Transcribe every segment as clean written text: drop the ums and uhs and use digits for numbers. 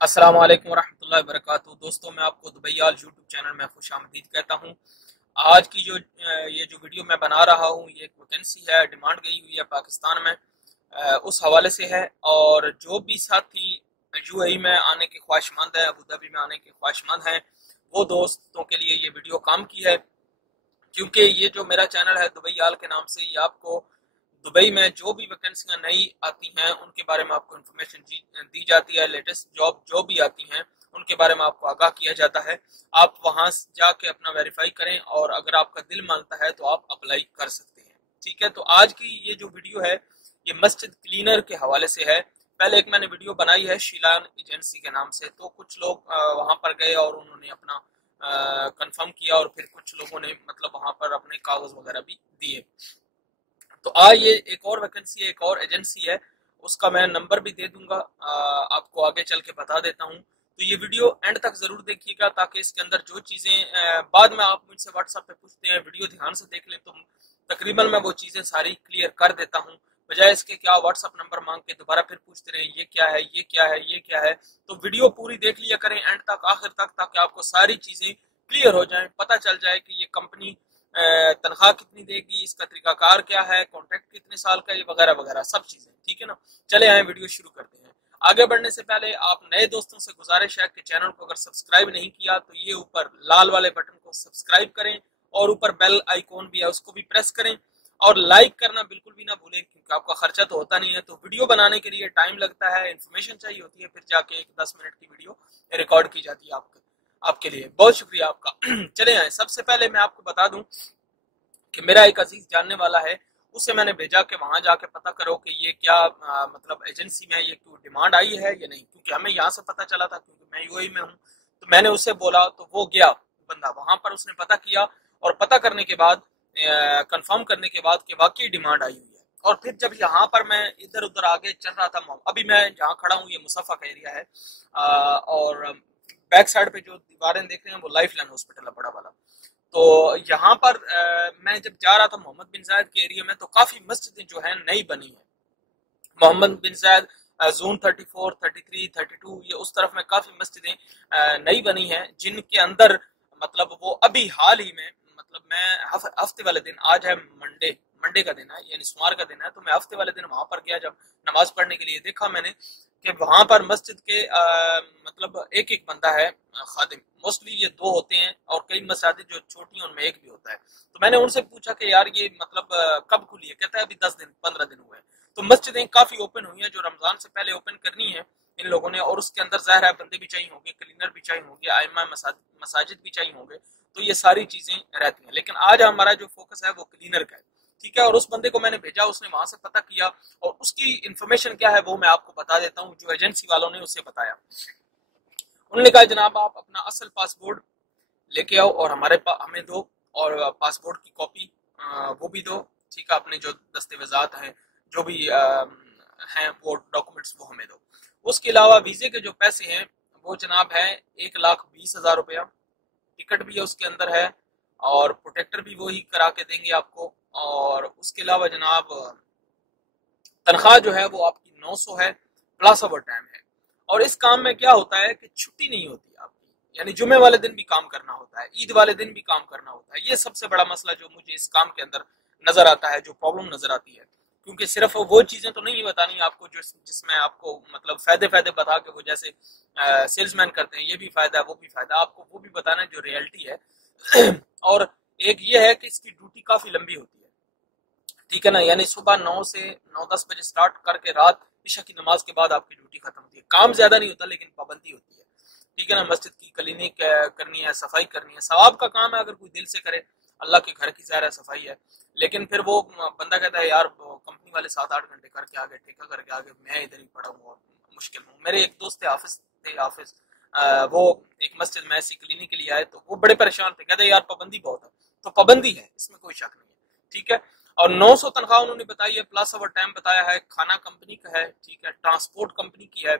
अस्सलाम वालेकुम रहमतुल्लाहि वबरकातुहू। दोस्तों, मैं आपको दुबईयाल यूट्यूब चैनल में खुशामदीद कहता हूँ। आज की ये जो वीडियो मैं बना रहा हूँ, ये एक वैकेंसी है, डिमांड गई हुई है पाकिस्तान में, उस हवाले से है। और जो भी साथी यूएई में आने के ख्वाहिशमंद है, अबू धाबी में आने के ख्वाहिशमंद हैं, वो दोस्तों के लिए ये वीडियो काम की है। क्योंकि ये जो मेरा चैनल है दुबईयाल के नाम से, ये आपको दुबई में जो भी वैकेंसियां नई आती हैं उनके बारे में आपको इन्फॉर्मेशन दी जाती है। लेटेस्ट जॉब जो भी आती हैं उनके बारे में आपको आगाह किया जाता है। आप वहां जाके अपना वेरीफाई करें और अगर आपका दिल मानता है तो आप अप्लाई कर सकते हैं। ठीक है, तो आज की ये जो वीडियो है ये मस्जिद क्लीनर के हवाले से है। पहले एक मैंने वीडियो बनाई है शीलान एजेंसी के नाम से, तो कुछ लोग वहां पर गए और उन्होंने अपना कंफर्म किया और फिर कुछ लोगों ने मतलब वहां पर अपने कागज वगैरह भी दिए। तो ये एक और वैकेंसी है, एक और एजेंसी है, उसका मैं नंबर भी दे दूंगा, आपको आगे चल के बता देता हूँ। तो ये वीडियो एंड तक जरूर देखिएगा ताकि इसके अंदर जो चीजें बाद में आप मुझसे व्हाट्सएप पे पूछते हैं, वीडियो ध्यान से देख लें तो तकरीबन मैं वो चीजें सारी क्लियर कर देता हूँ। बजाय इसके क्या व्हाट्सएप नंबर मांग के दोबारा फिर पूछते रहे ये क्या है, ये क्या है, ये क्या है। तो वीडियो पूरी देख लिया करें एंड तक, आखिर तक, ताकि आपको सारी चीजें क्लियर हो जाए, पता चल जाए कि ये कंपनी तनख्वाह कितनी देगी, इसका तरीकाकार क्या है, कॉन्ट्रैक्ट कितने साल का, ये वगैरह वगैरह सब चीजें। ठीक है ना, चले आए वीडियो शुरू करते हैं। आगे बढ़ने से पहले आप नए दोस्तों से गुजारिश है कि चैनल को अगर सब्सक्राइब नहीं किया तो ये ऊपर लाल वाले बटन को सब्सक्राइब करें और ऊपर बेल आइकॉन भी है उसको भी प्रेस करें और लाइक करना बिल्कुल भी ना भूलें, क्योंकि आपका खर्चा तो होता नहीं है। तो वीडियो बनाने के लिए टाइम लगता है, इन्फॉर्मेशन चाहिए होती है, फिर जाके एक 10 मिनट की वीडियो रिकॉर्ड की जाती है आपके लिए। बहुत शुक्रिया आपका। चले आए, सबसे पहले मैं आपको बता दूं कि मेरा एक अजीज जानने वाला है, उसे मैंने भेजा कि वहां जाके पता करो कि ये क्या मतलब एजेंसी में ये क्यों डिमांड आई है या नहीं, क्योंकि हमें यहाँ से पता चला था, क्योंकि मैं यूएई में हूँ। तो मैंने उससे बोला तो वो गया बंदा वहां पर, उसने पता किया और पता करने के बाद कंफर्म करने के बाद कि वाकई डिमांड आई हुई है। और फिर जब यहाँ पर मैं इधर उधर आगे चल रहा था, अभी मैं जहाँ खड़ा हूँ ये मुसफ़ा का एरिया है, और बैक साइड पे जो दीवारें देख रहे हैं वो लाइफ लाइन हॉस्पिटल है बड़ा वाला। तो यहाँ पर मैं जब जा रहा था मोहम्मद बिन जायद के एरिया में, तो काफी मस्जिदें जो है नई बनी है। मोहम्मद बिन जायद जोन 34, 33, 32, ये उस तरफ में काफी मस्जिदें नई बनी हैं, जिनके अंदर मतलब वो अभी हाल ही में, मतलब मैं हफ्ते वाले दिन, आज है मंडे, मंडे का दिन है यानी सोमवार का दिन है, तो मैं हफ्ते वाले दिन वहां पर गया जब नमाज पढ़ने के लिए, देखा मैंने कि वहां पर मस्जिद के मतलब एक एक बंदा है खादिम। मोस्टली ये दो होते हैं और कई मसाजिद जो छोटी हैं उनमें एक भी होता है। तो मैंने उनसे पूछा कि यार ये मतलब कब खुली है, कहता है अभी 10 दिन 15 दिन हुए हैं। तो मस्जिदें काफी ओपन हुई हैं जो रमजान से पहले ओपन करनी है इन लोगों ने, और उसके अंदर जाहिर है बंदे भी चाहिए होंगे, क्लीनर भी चाहिए होंगे, आइमा मसाजिद भी चाहिए होंगे, तो ये सारी चीजें रहती हैं। लेकिन आज हमारा जो फोकस है वो क्लीनर का है। ठीक है, और उस बंदे को मैंने भेजा, उसने वहां से पता किया और उसकी इंफॉर्मेशन क्या है वो मैं आपको बता देता हूँ, जो एजेंसी वालों ने उसे बताया। उन्होंने कहा जनाब आप अपना असल पासपोर्ट लेके आओ और हमें दो, और पासपोर्ट की कॉपी वो भी दो। ठीक है, अपने जो दस्तावेजात हैं, जो भी हैं वो डॉक्यूमेंट्स वो हमें दो। उसके अलावा वीजे के जो पैसे हैं वो जनाब है 1,20,000 रुपया, टिकट भी है उसके अंदर है, और प्रोटेक्टर भी वही करा के देंगे आपको। और उसके अलावा जनाब तनख्वाह जो है वो आपकी 900 है, प्लस ओवर टाइम है। और इस काम में क्या होता है कि छुट्टी नहीं होती आपकी, यानी जुमे वाले दिन भी काम करना होता है, ईद वाले दिन भी काम करना होता है। ये सबसे बड़ा मसला जो मुझे इस काम के अंदर नजर आता है, जो प्रॉब्लम नजर आती है, क्योंकि सिर्फ वो चीजें तो नहीं बतानी आपको जिसमें आपको मतलब फायदे फायदे बता के वो जैसे सेल्समैन करते हैं, ये भी फायदा है वो भी फायदा, आपको वो भी बताना है जो रियलिटी है। और एक ये है कि इसकी ड्यूटी काफी लंबी होती है। ठीक है ना, यानी सुबह 9 से 9-10 बजे स्टार्ट करके रात ईशा की नमाज के बाद आपकी ड्यूटी खत्म होती है। काम ज्यादा नहीं होता लेकिन पाबंदी होती है। ठीक है ना, मस्जिद की क्लीनिंग करनी है, सफाई करनी है, सवाब का काम है अगर कोई दिल से करे, अल्लाह के घर की ज़ाहिर सफाई है। लेकिन फिर वो बंदा कहता है यार कंपनी वाले 7-8 घंटे करके आ गए, ठेका करके आ गए, मैं इधर ही पड़ा हूँ और मुश्किल हूँ। मेरे एक दोस्त थे हाफिज, वो एक मस्जिद में ऐसी क्लीनिक के लिए आए तो वो बड़े परेशान थे, कहते यार पाबंदी बहुत है। तो पाबंदी है, इसमें कोई शक नहीं है। ठीक है, और 900 तनख्वाह उन्होंने बताई है, प्लस ओवर टाइम बताया है, खाना कंपनी का है। ठीक है, ट्रांसपोर्ट कंपनी की है,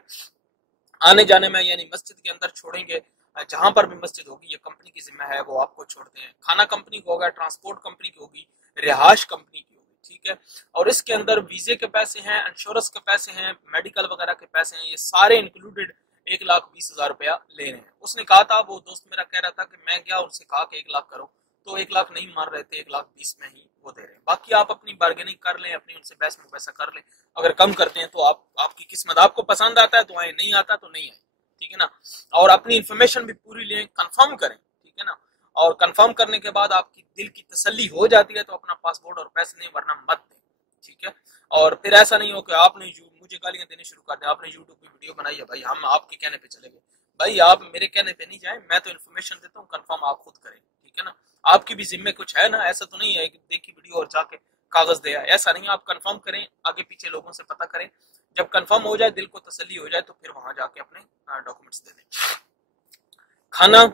आने जाने में यानी मस्जिद के अंदर छोड़ेंगे, जहां पर भी मस्जिद होगी ये कंपनी की जिम्मा है, वो आपको छोड़ते हैं। खाना कंपनी को होगा, ट्रांसपोर्ट कंपनी की होगी, रिहायश कंपनी की होगी। ठीक है, और इसके अंदर वीजे के पैसे हैं, इंश्योरेंस के पैसे हैं, मेडिकल वगैरह के पैसे हैं, ये सारे इंक्लूडेड 1,20,000 रुपया ले रहे हैं। उसने कहा था, वो दोस्त मेरा कह रहा था कि मैं गया उनसे कहा कि 1 लाख करो, तो 1 लाख नहीं मान रहे थे, 1,20,000 में ही वो दे रहे हैं। बाकी आप अपनी बार्गेनिंग कर लें, अपनी उनसे बहस मुबैसा कर लें। अगर कम करते हैं तो आपकी किस्मत, आपको पसंद आता है तो आए, नहीं आता तो नहीं आए, ठीक है ना। और अपनी इंफॉर्मेशन भी पूरी लें, कंफर्म करें, ठीक है ना। और कंफर्म करने के बाद आपकी दिल की तसल्ली हो जाती है तो अपना पासपोर्ट और पैसे नहीं, वरना मत दें, ठीक है। और फिर ऐसा नहीं हो कि आपने मुझे गालियां देनी शुरू कर दिया, आपने यूट्यूब पे वीडियो बनाई है, भाई हम आपके कहने पे चले गए। भाई आप मेरे कहने पे नहीं जाए, मैं तो इन्फॉर्मेशन देता हूँ, कंफर्म आप खुद करें, ठीक है ना। आपकी भी जिम्मे कुछ है ना, ऐसा तो नहीं है कि देखी वीडियो और जाके कागज दे आए, ऐसा नहीं। आप कंफर्म करें, आगे पीछे लोगों से पता करें, जब कंफर्म हो जाए, दिल को तसल्ली हो जाए, तो फिर वहां जाके अपने डॉक्यूमेंट्स दे दें। खाना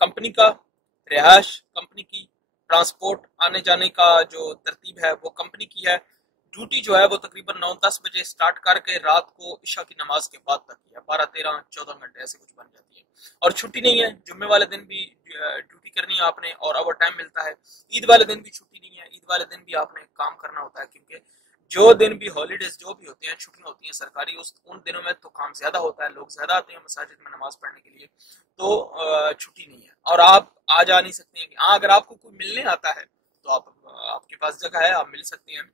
कंपनी का, रिहायश कंपनी की, ट्रांसपोर्ट आने जाने का जो तरतीब है वो कंपनी की है। ड्यूटी जो है वो तकरीबन 9-10 बजे स्टार्ट करके रात को इशा की नमाज के बाद तक है, 12-13-14 घंटे ऐसे कुछ बन जाती है। और छुट्टी नहीं है, जुम्मे वाले दिन भी ड्यूटी करनी है आपने और ओवर टाइम मिलता है। ईद वाले दिन भी छुट्टी नहीं है, ईद वाले दिन भी आपने काम करना होता है, क्योंकि जो दिन भी हॉलीडेज जो भी होते हैं, छुट्टियां होती हैं सरकारी, उन दिनों में तो काम ज्यादा होता है, लोग ज्यादा आते हैं मसाजिद में नमाज पढ़ने के लिए, तो छुट्टी नहीं है। और आप आ जा नहीं सकते हैं। हाँ, अगर आपको कोई मिलने आता है तो आपके पास जगह है, आप मिल सकते हैं।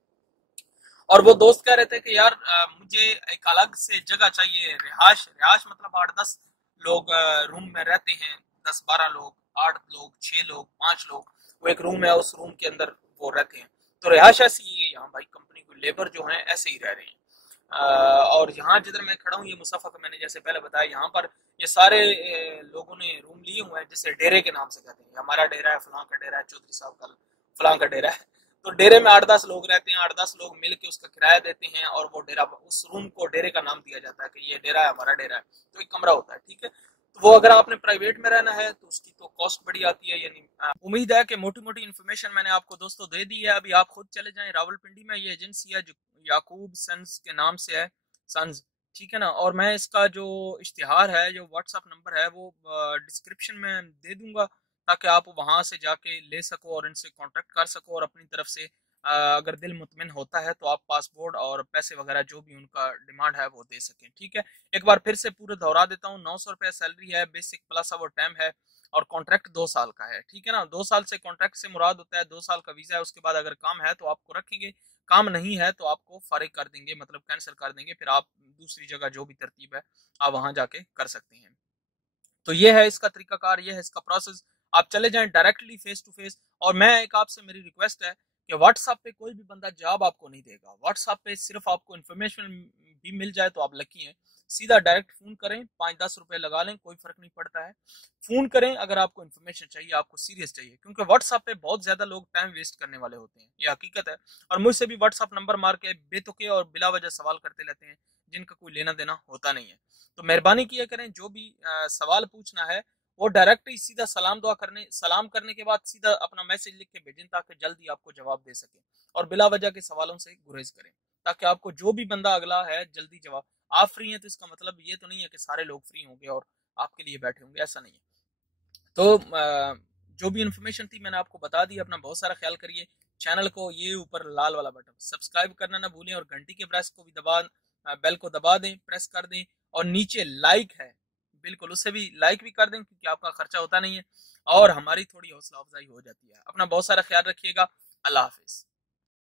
और वो दोस्त कह रहे थे कि यार मुझे एक अलग से जगह चाहिए, रिहायश। रिहायश मतलब 8-10 लोग रूम में रहते हैं, 10-12 लोग, 8 लोग, 6 लोग, 5 लोग, वो एक रूम है, उस रूम के अंदर वो रहते हैं। तो रिहायश ऐसी है यहाँ भाई, कंपनी को लेबर जो है ऐसे ही रह रहे हैं। और यहाँ जिधर मैं खड़ा हूँ, ये मुसाफा का मैंने जैसे पहले बताया, यहाँ पर ये सारे लोगों ने रूम लिए हुए हैं, जैसे डेरे के नाम से कहते हैं, हमारा डेरा है, फलां का डेरा है, चौधरी साहब का फलां का डेरा है। तो डेरे में 8-10 लोग रहते हैं, 8-10 लोग मिल के उसका किराया देते हैं, और वो डेरा, उस रूम को डेरे का नाम दिया जाता है कि ये डेरा है, हमारा डेरा है। तो एक कमरा होता है, ठीक है। तो वो अगर आपने प्राइवेट में रहना है तो उसकी तो कॉस्ट बड़ी आती है। यानी उम्मीद है कि मोटी मोटी इन्फॉर्मेशन मैंने आपको दोस्तों दे दी है। अभी आप खुद चले जाएं, रावलपिंडी में ये एजेंसी है जो याकूब सन्स के नाम से है, सन्स, ठीक है ना। और मैं इसका जो इश्तिहार है, जो व्हाट्सअप नंबर है, वो डिस्क्रिप्शन में दे दूंगा, ताकि आप वहां से जाके ले सको और इनसे कांटेक्ट कर सको, और अपनी तरफ से अगर दिल मुतमिन होता है तो आप पासपोर्ट और पैसे वगैरह जो भी उनका डिमांड है वो दे सकें, ठीक है। एक बार फिर से पूरा दोहरा देता हूँ, 900 रुपया सैलरी है, बेसिक प्लस आवर टाइम है, और कॉन्ट्रैक्ट 2 साल का है, ठीक है ना। 2 साल से कॉन्ट्रैक्ट से मुराद होता है 2 साल का वीजा है, उसके बाद अगर काम है तो आपको रखेंगे, काम नहीं है तो आपको फारिग कर देंगे, मतलब कैंसिल कर देंगे, फिर आप दूसरी जगह जो भी तरतीब है आप वहां जाके कर सकते हैं। तो ये है इसका तरीकाकार, ये है इसका प्रोसेस। आप चले जाएं डायरेक्टली फेस टू फेस। और मैं एक आपसे मेरी रिक्वेस्ट है कि व्हाट्सएप पे कोई भी बंदा जवाब आपको नहीं देगा, व्हाट्सएप पे सिर्फ आपको इन्फॉर्मेशन भी मिल जाए तो आप लकी हैं। सीधा डायरेक्ट फोन करें, 5-10 रुपए लगा लें, कोई फर्क नहीं पड़ता है। फोन करें अगर आपको इन्फॉर्मेशन चाहिए, आपको सीरियस चाहिए, क्योंकि व्हाट्सएप पे बहुत ज्यादा लोग टाइम वेस्ट करने वाले होते हैं, ये हकीकत है। और मुझसे भी व्हाट्सएप नंबर मार के बेतुके और बिला वजह सवाल करते रहते हैं, जिनका कोई लेना देना होता नहीं है। तो मेहरबानी किया करें, जो भी सवाल पूछना है वो डायरेक्ट ही सीधा सलाम करने के बाद सीधा अपना मैसेज लिख के भेजें, ताकि जल्दी आपको जवाब दे सके, और बिला वजह के सवालों से गुरेज करें, ताकि आपको जो भी बंदा अगला है जल्दी जवाब। आप फ्री हैं तो इसका मतलब ये तो नहीं है कि सारे लोग फ्री होंगे और आपके लिए बैठे होंगे, ऐसा नहीं है। तो जो भी इंफॉर्मेशन थी मैंने आपको बता दी। अपना बहुत सारा ख्याल करिए। चैनल को, ये ऊपर लाल वाला बटन सब्सक्राइब करना ना भूलें, और घंटी के प्रेस को भी बेल को दबा दें, प्रेस कर दें। और नीचे लाइक है, बिल्कुल उससे भी लाइक भी कर दें, क्योंकि आपका खर्चा होता नहीं है और हमारी थोड़ी हौसला अफजाई हो जाती है। अपना बहुत सारा ख्याल रखिएगा। अल्लाह हाफिज।